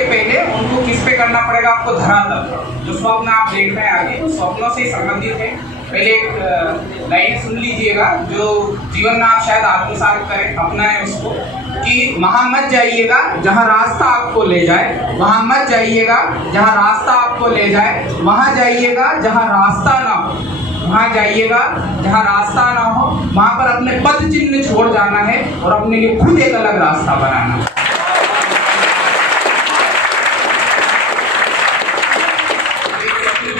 पहले उनको किस पे करना पड़ेगा, आपको धरातल पर। जो स्वप्न आप देख रहे हैं आगे, तो स्वप्नों से संबंधित है। पहले एक लाइन सुन लीजिएगा, जो जीवन में आप शायद आत्मसात करें, अपनाएं उसको, कि वहाँ मत जाइएगा जहाँ रास्ता आपको ले जाए, वहाँ मत जाइएगा जहाँ रास्ता आपको ले जाए, वहाँ जाइएगा जहाँ रास्ता ना हो, वहाँ जाइएगा जहाँ रास्ता ना हो, वहाँ पर अपने पद चिन्ह छोड़ जाना है और अपने लिए खुद एक अलग रास्ता बनाना है।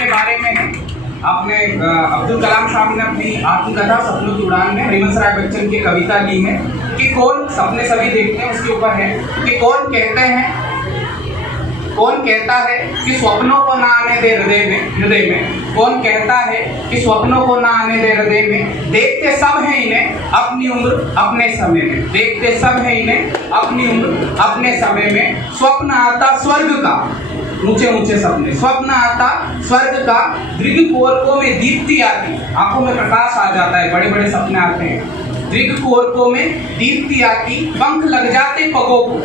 बारे में है, आपने अब्दुल कलाम साहब ने अपनी आत्मकथा सपनों की उड़ान में हरिवंश राय बच्चन की कविता ली है कि कौन सपने सभी देखते हैं, उसके ऊपर है कि कौन कहता है कि स्वप्नों को ना आने दे हृदय में, कौन कहता है कि स्वप्नों को ना आने दे हृदय में, देखते सब हैं इन्हें अपनी उम्र अपने समय में, देखते सब हैं इन्हें अपनी उम्र अपने समय में, स्वप्न आता स्वर्ग का, ऊंचे ऊंचे सपने, स्वप्न आता स्वर्ग का, दृग कोरकों में दीप्ति आती, आंखों में प्रकाश आ जाता है, बड़े बड़े सपने आते हैं, दृग कोरकों में दीप्ति आती, पंख लग जाते पगों को,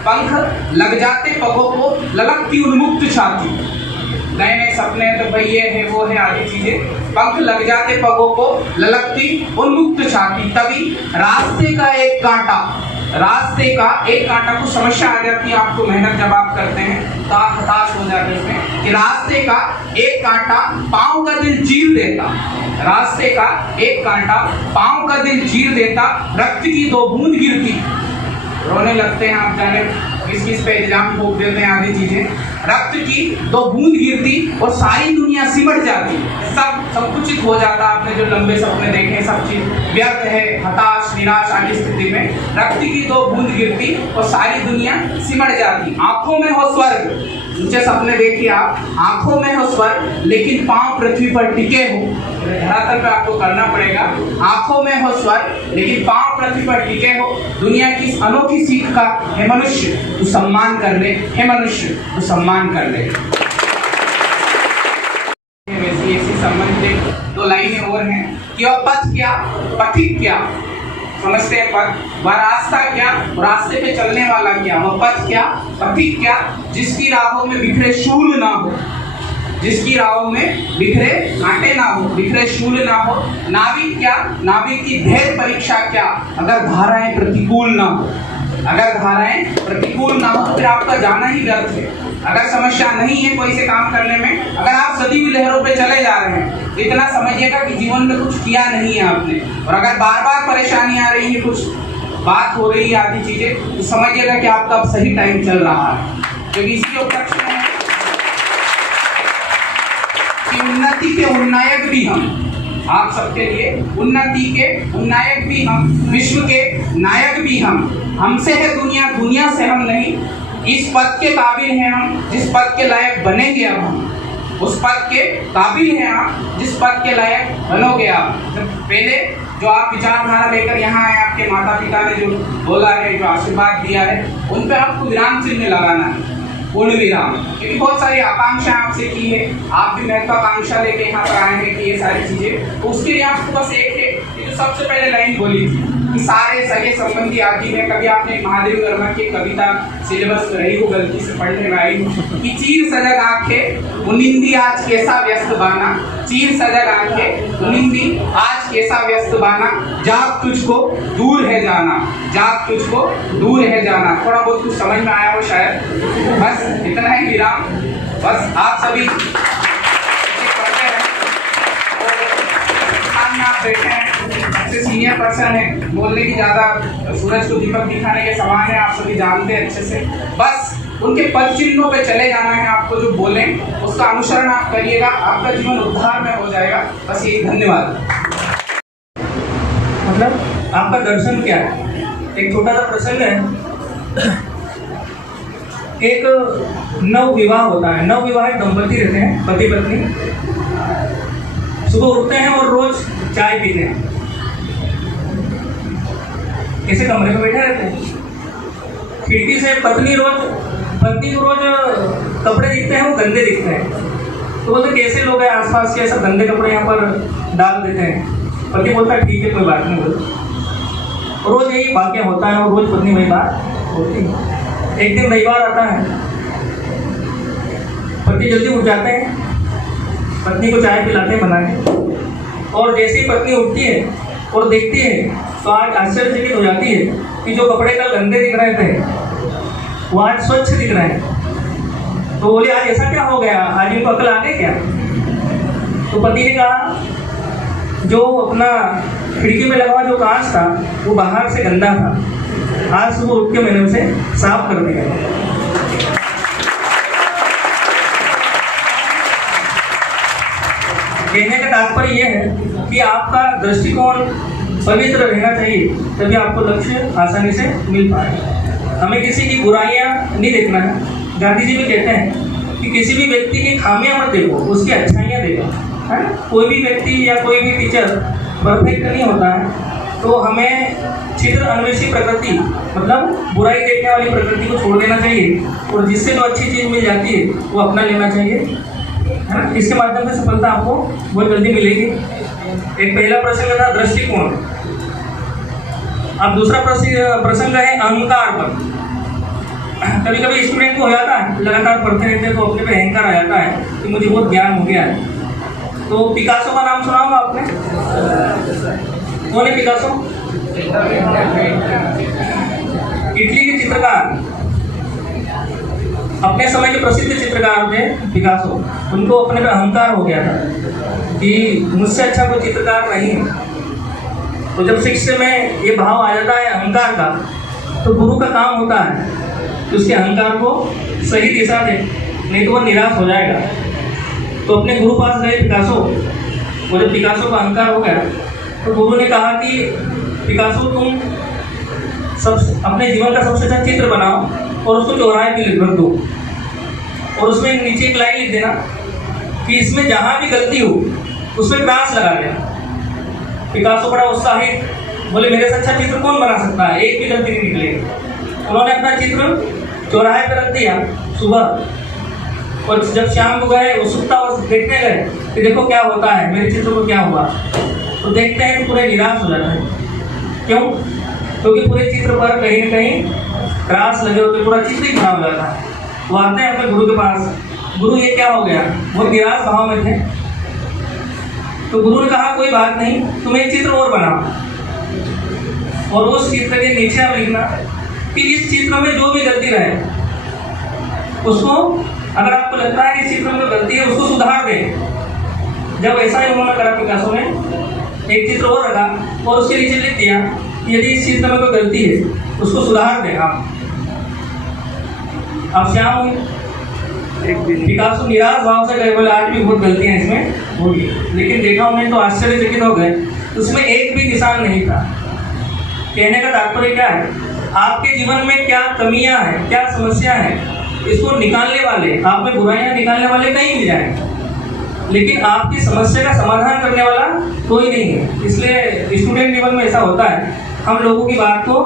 पंख लग जाते पगों को, ललकती उन्मुक्त छाती, नए नए सपने तो भाई ये है वो है आदि चीजें, पंख लग जाते पगों को, ललकती उन्मुक्त छाती, तभी रास्ते का एक कांटा को समस्या आ जाती है आपको, मेहनत जब आप करते हैं तो आप हताश हो जाते हैं कि रास्ते का एक कांटा पाँव का दिल चीर देता, रास्ते का एक कांटा पाँव का दिल चीर देता, रक्त की दो बूंद गिरती, रोने लगते हैं आप जाने किस पे इल्जाम ठोक देते हैं आदि चीजें, रक्त की दो बूंद गिरती और सारी दुनिया सिमट जाती, सब कुछ हो जाता, आपने जो लंबे सपने देखे सब चीज व्यर्थ है, हताश निराश आदि स्थिति में रक्त की दो बूंद गिरती और सारी दुनिया सिमट जाती, आंखों में हो स्वर्ग, ऊंचे सपने देखिए आप, आंखों में हो स्वर्ग लेकिन पांव पृथ्वी पर टिके हो, धरातल पे आपको करना पड़ेगा, आंखों में हो स्वर्ग लेकिन पांव पृथ्वी पर टिके हो, दुनिया की इस अनोखी सीख का हे मनुष्य तू सम्मान कर ले, हे मनुष्य तू सम्मान कर ले। ऐसी संबंधित दो लाइनें और हैं कि वह पथ क्या, पथिक क्या, समझते हैं पथ, वह रास्ता क्या, रास्ते पे चलने वाला क्या, वह पथ क्या, पथिक क्या, जिसकी राहों में बिखरे शूल ना हो, जिसकी राहों में बिखरे कांटे ना हो, बिखरे शूल ना हो, नाविक क्या, नाविक की धैर्य परीक्षा क्या, अगर धाराएं प्रतिकूल ना हो, अगर धाराएं प्रतिकूल ना हो फिर आपका जाना ही व्यर्थ है, अगर समस्या नहीं है कोई से काम करने में, अगर आप सदी हुई लहरों पे चले जा रहे हैं तो इतना समझिएगा कि जीवन में कुछ किया नहीं है आपने, और अगर बार बार परेशानी आ रही है, कुछ बात हो रही है आदि चीजें, तो समझिएगा कि आपका अब सही टाइम चल रहा है, क्योंकि इसी उपलक्ष्य में कि उन्नति के उन्नायक भी हम, आप सबके लिए उन्नति के उन्नायक भी हम, विश्व के नायक भी हम, हमसे है दुनिया, दुनिया से हम नहीं, इस पद के काबिल हैं हम जिस पद के लायक बनेंगे अब हम, उस पद के काबिल हैं आप जिस पद के लायक बनोगे आप। पहले जो आप विचारधारा लेकर यहाँ आए, आपके माता पिता ने जो बोला है, जो आशीर्वाद दिया है, उन पे आपको विराम चिन्ह लगाना है, पूर्ण विराम, क्योंकि बहुत सारी आकांक्षा आपसे की है, आप भी महत्वाकांक्षा लेके यहाँ पर आए हैं कि ये सारी चीजें, तो उसके लिए आपको बस एक है कि जो सबसे पहले लाइन बोली थी कि सारे सगे संबंधी आदि में, कभी आपने महादेव वर्मा की कविता सिलेबस में रही हो, गलती से पढ़ने में आई कि चीर सजग आंखें उनिंदी आज कैसा व्यस्त बाना, चीर सजग आंखें उनिंदी आज कैसा व्यस्त बाना, जाग तुझको दूर है जाना, जाग तुझको दूर है जाना। थोड़ा बहुत कुछ समझ में आया हो शायद, बस इतना ही विराम, बस आप सभी आप बैठे हैं, अच्छे सीनियर पर्सन है, बोलने की ज्यादा सूरज को दीपक दिखाने के समान है, आप सभी जानते हैं अच्छे से, बस उनके पद चिन्हों पे चले जाना है, आपको जो बोले उसका अनुसरण आप करिएगा, आपका जीवन उद्धार में हो जाएगा, बस यही। धन्यवाद। मतलब आपका दर्शन क्या है? एक छोटा सा प्रसंग है, एक नव विवाह होता है, नव विवाह दंपति रहते हैं, पति पत्नी, सुबह उठते हैं और रोज चाय पीते हैं, ऐसे कमरे में बैठे रहते हैं, खिड़की से पत्नी को रोज कपड़े दिखते हैं, वो गंदे दिखते हैं, तो बोलते कैसे लोग हैं आसपास के, ऐसा गंदे कपड़े यहाँ पर डाल देते हैं। पति बोलता है ठीक है कोई बात नहीं, बोल रोज यही वाक्य होता है और रोज पत्नी वही बात होती है। एक दिन रविवार आता है, पति जल्दी उठ जाते हैं, पत्नी को चाय पिलाते हैं बना के, और जैसे ही पत्नी उठती है और देखती है तो आज आश्चर्यचकित हो जाती है कि जो कपड़े कल गंदे दिख रहे थे वो आज स्वच्छ दिख रहे हैं। तो बोले आज ऐसा क्या हो गया, आज इनको अकल आ गई क्या? तो पति ने कहा जो अपना खिड़की में लगा हुआ जो कांच था वो बाहर से गंदा था, आज सुबह उठ के मैंने उसे साफ कर दिया। कहने का तात्पर्य यह है कि आपका दृष्टिकोण पवित्र रहना चाहिए, तभी आपको लक्ष्य आसानी से मिल पाए। हमें किसी की बुराइयां नहीं देखना है। गांधी जी भी कहते हैं कि किसी भी व्यक्ति की खामियां मत देखो, उसकी अच्छाइयां देखो, है ना। कोई भी व्यक्ति या कोई भी टीचर परफेक्ट नहीं होता है, तो हमें चित्र अन्वेषी प्रकृति मतलब बुराई देखने वाली प्रकृति को छोड़ देना चाहिए, और जिससे जो अच्छी चीज़ मिल जाती है वो अपना लेना चाहिए, है ना। इसके माध्यम से सफलता आपको बहुत जल्दी मिलेगी। एक पहला प्रसंग था दृष्टिकोण। अब दूसरा प्रसंग है अहंकार पर। कभी कभी स्टूडेंट को हो जाता है, लगातार पढ़ते रहते हैं तो अपने पे अहंकार आ जाता है कि मुझे बहुत ज्ञान हो गया है। तो पिकासो का नाम सुना होगा आपने? कौन है पिकासो? इटली के चित्रकार, अपने समय के प्रसिद्ध चित्रकार थे पिकासो। उनको अपने पे अहंकार हो गया था कि मुझसे अच्छा कोई चित्रकार नहीं है। तो जब शिष्य में ये भाव आ जाता है अहंकार का, तो गुरु का काम होता है कि उसके अहंकार को सही दिशा दे, नहीं तो वह निराश हो जाएगा। तो अपने गुरु पास गए पिकासो, और जब पिकासो का अहंकार हो गया तो गुरु ने कहा कि पिकासो तुम अपने जीवन का सबसे अच्छा चित्र बनाओ और उसको चौराहे पे रख दो, और उसमें नीचे एक लाइन लिख देना कि इसमें जहाँ भी गलती हो उसमें क्रॉस लगा देना। पिकासो बड़ा उत्साहित, बोले मेरे से अच्छा चित्र कौन बना सकता है, एक भी गलती नहीं निकलेगी। उन्होंने अपना चित्र चौराहे पर रख दिया सुबह, और जब शाम को गए उत्सुकता देखने गए कि देखो क्या होता है, मेरे चित्र को क्या हुआ, तो देखते हैं कि पूरे निराश हो जाता है। क्यों? क्योंकि पूरे चित्र पर कहीं न कहीं क्रॉस लगे होते, पूरा चित्र ही खराब हो जाता है। वो आते हैं अपने गुरु के पास, गुरु ये क्या हो गया, वो निराश भाव में थे। तो गुरु ने कहा कोई बात नहीं, तुम एक चित्र और बनाओ, और उस चित्र के नीचे आप लिखना कि इस चित्र में जो भी गलती रहे उसको, अगर आपको लगता है कि इस चित्र में गलती है उसको सुधार दें। जब ऐसा ही उन्होंने करा पिकासो ने, एक चित्र और रखा और उसके नीचे लिख दिया यदि इस चित्र में कोई गलती है उसको सुधार दें आप शाम हुई, पिकासो निराश भाव से गए, बोले आज भी बहुत गलतियां इसमें होगी। लेकिन देखा उन्हें तो आश्चर्यचकित हो गए, उसमें एक भी निशान नहीं था। कहने का तात्पर्य क्या है, आपके जीवन में क्या कमियां हैं, क्या समस्या है, इसको निकालने वाले, आप में बुराइयां निकालने वाले कहीं मिल जाएंगे, लेकिन आपकी समस्या का समाधान करने वाला कोई नहीं है। इसलिए स्टूडेंट जीवन में ऐसा होता है, हम लोगों की बात को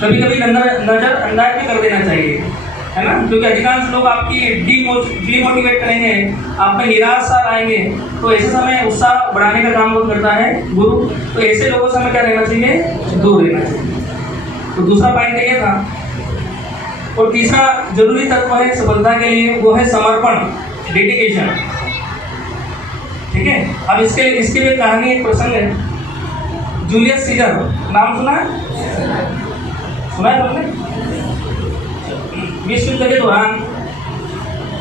कभी कभी नजरअंदाज भी कर देना चाहिए, है ना। क्योंकि अधिकांश लोग आपकी डीमोटिवेट करेंगे, आप में निराशा आएंगे, तो ऐसे समय उत्साह बढ़ाने का काम करता है गुरु। तो ऐसे लोगों से हमें क्या रहना चाहिए, दूर रहना चाहिए। तो दूसरा पॉइंट ये था। और तीसरा जरूरी तत्व है सफलता के लिए, वो है समर्पण, डेडिकेशन। ठीक है। अब इसके लिए कहानी, एक प्रसंग है। जूलियस सीजर, नाम सुना है? सुना है तुमने? विश्व युद्ध के दौरान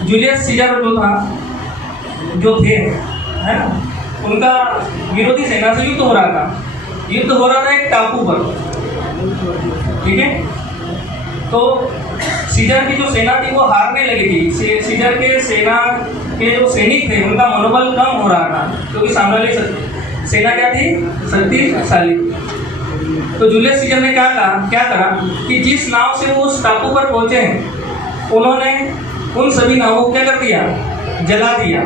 जूलियस सीजर जो थे, है ना, उनका विरोधी सेना से युद्ध हो रहा था। युद्ध हो रहा था एक टापू पर, ठीक है। तो सीजर की जो सेना थी वो हारने लगी थी। सीजर के सेना के जो सैनिक थे उनका मनोबल कम हो रहा था, क्योंकि सामने वाली सेना क्या थी, शक्तिशाली। तो जूलियस सीजर ने क्या करा कि जिस नाव से वो उस टापू पर पहुंचे हैं उन्होंने उन सभी नावों को क्या कर दिया, जला दिया।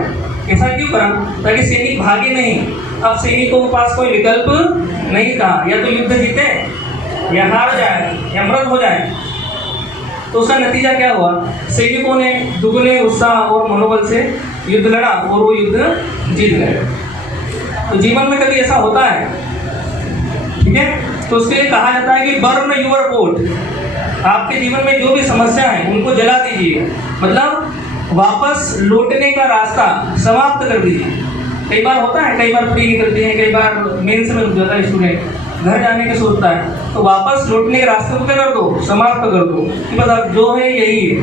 ऐसा क्यों करा? ताकि सैनिक भागे नहीं। अब सैनिकों के पास कोई विकल्प नहीं था, या तो युद्ध जीते या हार जाए या मृत हो जाए। तो उसका नतीजा क्या हुआ, सैनिकों ने दुगने उत्साह और मनोबल से युद्ध लड़ा और वो युद्ध जीत गए। तो जीवन में कभी ऐसा होता है, ठीक है। तो उसके लिए कहा जाता है कि बर्न योर बोट। आपके जीवन में जो भी समस्या है उनको जला दीजिए। मतलब वापस लौटने का रास्ता समाप्त कर दीजिए। कई बार होता है, कई बार प्री निकलती है, कई बार मेंस में रुक जाता है स्टूडेंट, घर जाने का सोचता है, तो वापस लौटने के रास्ते को क्या कर दो, समाप्त कर दो कि बस जो है यही है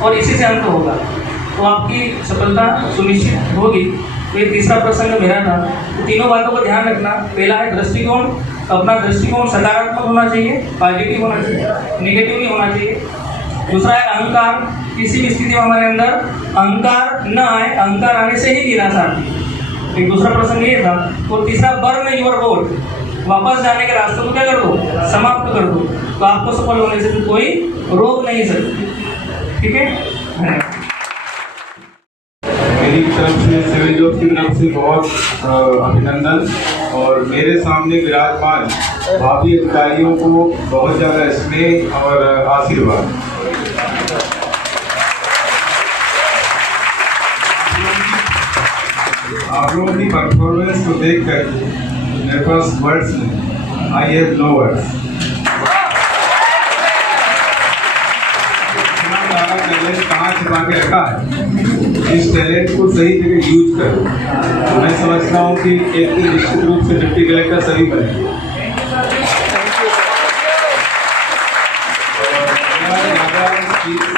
और इसी से अंत होगा, तो आपकी सफलता सुनिश्चित होगी। तो ये तीसरा प्रसंग मेरा था। तो तीनों बातों का ध्यान रखना। पहला है दृष्टिकोण, अपना दृष्टिकोण सकारात्मक होना चाहिए, पॉजिटिव होना चाहिए, निगेटिव नहीं होना चाहिए। दूसरा है अहंकार, किसी भी स्थिति में हमारे अंदर अहंकार न आए, अहंकार आने से ही निराशा आती है। एक दूसरा प्रसंग ये था। और तीसरा बर्न योर बोट, वापस जाने के रास्ते को क्या कर दो, समाप्त कर दो, तो आपको सफल होने से कोई रोक नहीं सकता। ठीक है। मेरी तरफ से सिविल जॉब की तरफ से बहुत अभिनंदन, और मेरे सामने विराजमान भावी अधिकारियों को बहुत ज़्यादा स्नेह और आशीर्वाद। आप लोगों की परफॉर्मेंस को देख कर मेरे पास वर्ड्स नहीं, आई हैव नो वर्ड्स। कहाँ छिपा के रखा है, इस टैलेंट को सही जगह यूज करो। तो मैं समझता हूँ कि एक दिन निश्चित रूप से डिप्टी कलेक्टर सभी बने।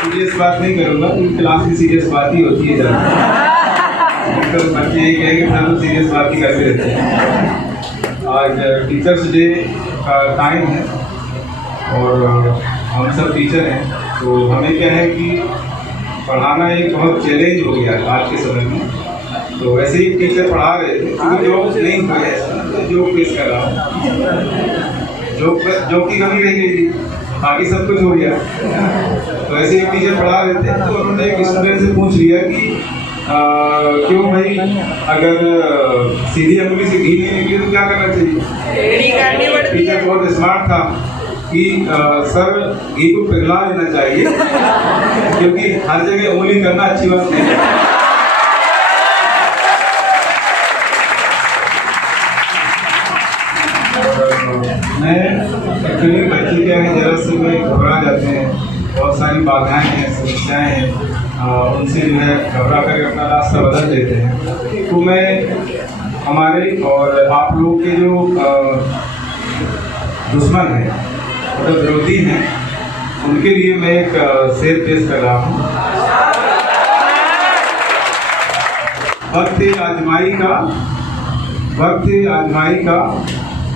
सीरियस बात नहीं करूँगा, क्योंकि क्लास में सीरियस बात ही होती है ज़्यादा, तो बच्चे यही कहेंगे सर तो सीरियस बात ही करते रहते हैं। आज टीचर्स डे का टाइम है और हम सब टीचर हैं, तो हमें क्या है कि पढ़ाना एक बहुत चैलेंज हो गया आज के समय में। तो वैसे ही टीचर पढ़ा रहे थे, क्योंकि जॉब नहीं हुआ है, जॉब फेस कर रहा हूँ, जॉब की कमी रह गई थी, बाकी सब कुछ हो गया। तो ऐसे ही टीचर पढ़ा रहे थे, तो उन्होंने एक स्टूडेंट से पूछ लिया कि क्यों भाई, अगर सीधी अंगुली से घी नहीं निकले तो क्या करना चाहिए? टीचर बहुत स्मार्ट था कि सर घी को पिघला लेना चाहिए, क्योंकि हर जगह उंगली करना अच्छी बात नहीं है। मैं एक्चुअली बच्चे क्या है, जरा से में घबरा जाते हैं, बहुत सारी बाधाएं हैं, समस्याएं हैं, उनसे जो है घबरा कर अपना रास्ता बदल देते हैं। तो मैं हमारे और आप लोगों के जो दुश्मन हैं, जो विरोधी हैं, उनके लिए मैं एक शेर पेश कर रहा हूँ। वक्त आजमाई का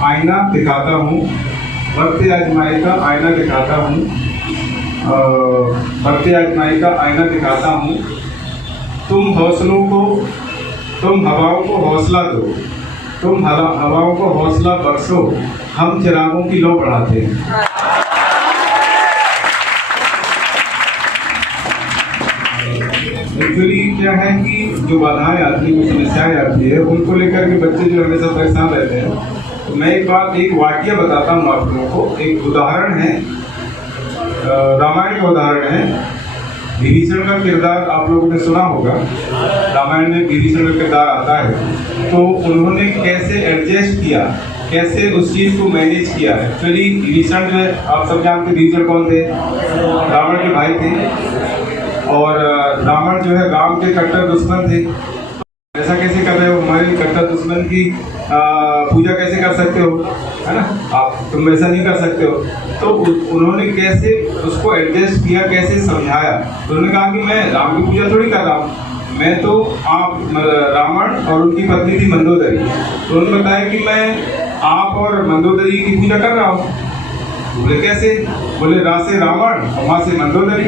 आईना दिखाता हूँ, वक्त आजमाई का आईना दिखाता हूँ, वक्त आजमाई का आईना दिखाता हूँ। तुम हवाओं को हौसला दो, तुम हवाओं को हौसला बख्शो, हम चिरागों की लौ बढ़ाते हैं। एक्चुअली क्या है कि जो बाधाएं आती हैं, जो समस्याएं आती है, उनको लेकर के बच्चे जो हमेशा परेशान रहते हैं। तो मैं एक वाक्य बताता हूँ आप लोगों को। एक उदाहरण है, रामायण का उदाहरण है। विभीषण का किरदार आप लोगों ने सुना होगा, रामायण में विभीषण का किरदार आता है। तो उन्होंने कैसे एडजस्ट किया, कैसे उस चीज़ को मैनेज किया है। एक्चुअली विभीषण जो है, आप सब जानते हैं विभीषण कौन थे, रावण के भाई थे, और रावण जो है राम के कट्टर दुश्मन थे। ऐसा कैसे कर रहे हो, हमारे कट्टर दुश्मन की पूजा कैसे कर सकते हो, है ना, तुम ऐसा नहीं कर सकते हो। तो उन्होंने कैसे उसको एडजस्ट किया, कैसे समझाया। तो उन्होंने कहा कि मैं राम की पूजा थोड़ी कर रहा हूँ, मैं तो आप रावण और उनकी पत्नी थी मंदोदरी। तो उन्होंने बताया कि मैं आप और मंदोदरी की पूजा कर रहा हूँ। बोले कैसे? बोले रा से रावण और वहाँ से मंदोदरी।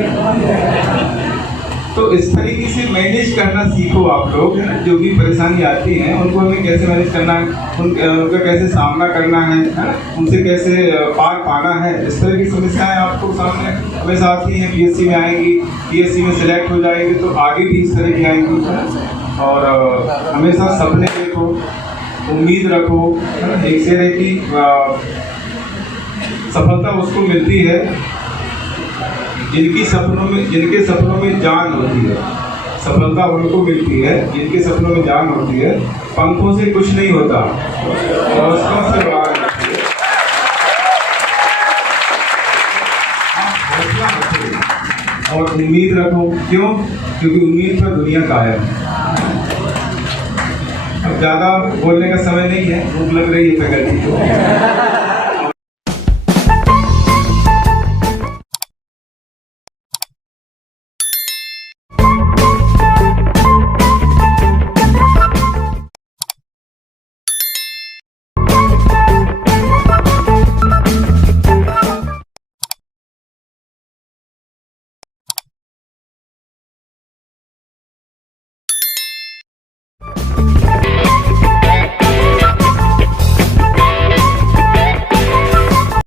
तो इस तरीके से मैनेज करना सीखो आप लोग, है ना। जो भी परेशानी आती हैं उनको हमें कैसे मैनेज करना है, उनका कैसे सामना करना है ना, उनसे कैसे पार पाना है। इस तरह की समस्याएं आपको सामने हमेशा आती हैं। पीएससी में आएंगी, पीएससी में सिलेक्ट हो जाएंगे तो आगे भी इस तरह की आएंगी। और हमेशा सपने देखो, उम्मीद रखो, है ना। एक शेर है कि सफलता उसको मिलती है जिनके सपनों में जान होती है। सफलता उनको मिलती है जिनके सपनों में जान होती है। पंखों से कुछ नहीं होता, हौसलों से बाहर होती है। आप हौसला रखो और उम्मीद रखो। क्यों? क्योंकि उम्मीद पर दुनिया कायम है। अब ज़्यादा बोलने का समय नहीं है, भूख लग रही है फैकल्टी को।